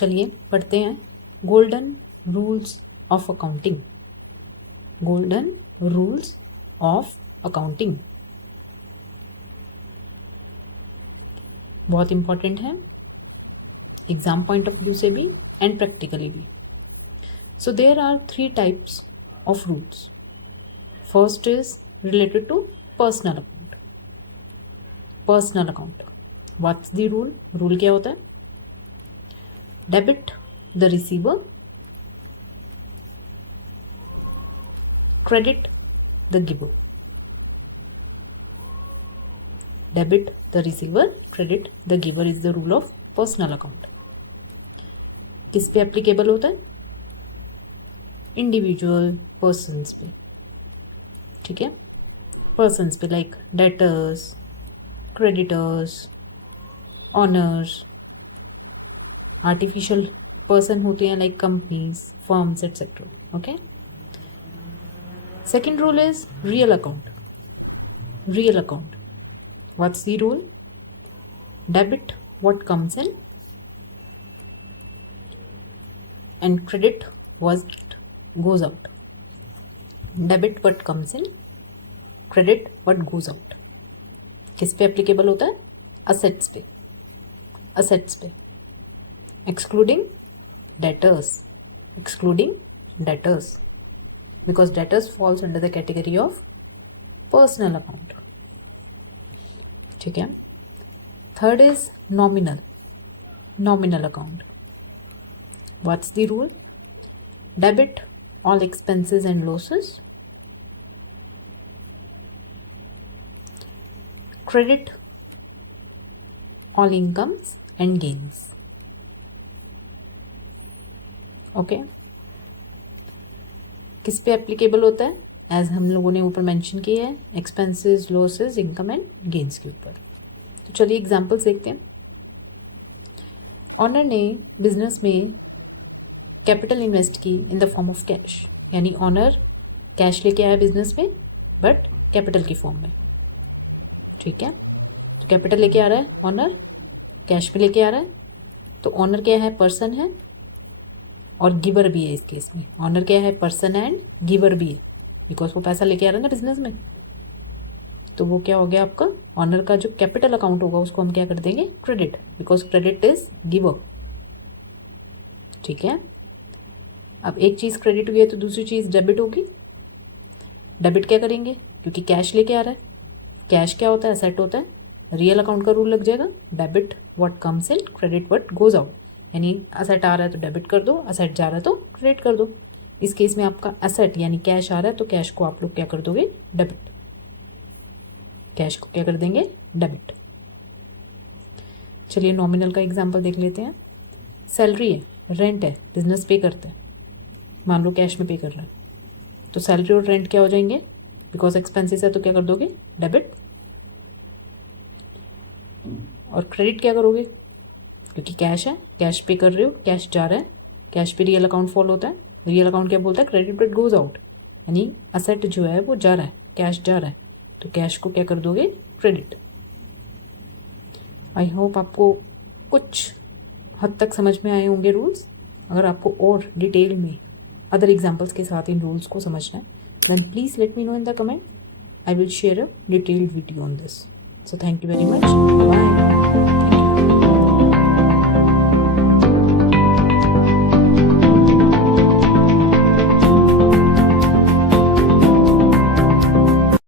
चलिए पढ़ते हैं golden rules of accounting. Golden rules of accounting बहुत इंपॉर्टेंट है एग्जाम पॉइंट ऑफ व्यू से भी एंड प्रैक्टिकली भी। So there are 3 types of rules. First is related to personal account. Personal account what's the rule? Rule क्या होता है? Debit the receiver, credit the giver. Debit the receiver, credit the giver is the rule of personal account. किस पे applicable होता है? Individual persons पे, ठीक है, पर्सन्स पे like debtors, creditors, honours. Artificial person होते हैं like companies, firms etcetera. Okay. Second rule is real account. Real account what's the rule? Debit what comes in and credit what goes out. Debit what comes in, credit what goes out. किस पे applicable होता है? Assets पे, assets पे, excluding debtors, excluding debtors, because debtors falls under the category of personal account, ठीक है। Third is nominal, nominal account. What's the rule? Debit all expenses and losses, credit all incomes and gains. Okay. किस पे applicable होता है? As हम लोगों ने ऊपर मेंशन किया है, expenses, losses, income and gains के ऊपर। तो चलिए एग्जाम्पल्स देखते हैं। ऑनर ने बिजनेस में कैपिटल इन्वेस्ट की in the form of cash, यानी ऑनर कैश लेके आया बिजनेस में बट कैपिटल की फॉर्म में, ठीक है। तो कैपिटल लेके आ रहा है ऑनर, कैश में लेके आ रहा है। तो ऑनर क्या है? पर्सन है और गिवर भी है। इस केस में ऑनर क्या है? पर्सन एंड गिवर भी है, बिकॉज वो पैसा लेके आ रहा है ना बिजनेस में। तो वो क्या हो गया आपका? ऑनर का जो कैपिटल अकाउंट होगा उसको हम क्या कर देंगे? Credit, because credit is giver, ठीक है। अब एक चीज़ क्रेडिट हुई है तो दूसरी चीज़ डेबिट होगी। डेबिट क्या करेंगे? क्योंकि कैश लेके आ रहा है, कैश क्या होता है? एसेट होता है। रियल अकाउंट का रूल लग जाएगा, debit what comes in, credit what goes out. यानी एसेट आ रहा है तो डेबिट कर दो, एसेट जा रहा है तो क्रेडिट कर दो। इस केस में आपका एसेट यानी कैश आ रहा है तो कैश को आप लोग क्या कर दोगे? डेबिट। कैश को क्या कर देंगे? डेबिट। चलिए नॉमिनल का एग्जांपल देख लेते हैं। सैलरी है, रेंट है, बिजनेस पे करता है, मान लो कैश में पे कर रहा है, तो सैलरी और रेंट क्या हो जाएंगे? बिकॉज एक्सपेंसेस है तो क्या कर दोगे? डेबिट। और क्रेडिट क्या करोगे? क्योंकि कैश है, कैश पे कर रहे हो, कैश जा रहा है, कैश पे रियल अकाउंट फॉल होता है। रियल अकाउंट क्या बोलता है? क्रेडिट इट गोज आउट, यानी असेट जो है वो जा रहा है, कैश जा रहा है, तो कैश को क्या कर दोगे? क्रेडिट। आई होप आपको कुछ हद तक समझ में आए होंगे रूल्स। अगर आपको और डिटेल में अदर एग्जांपल्स के साथ इन रूल्स को समझना है then please let me know in the comment. I will share a detailed video on this. So thank you very much. Bye.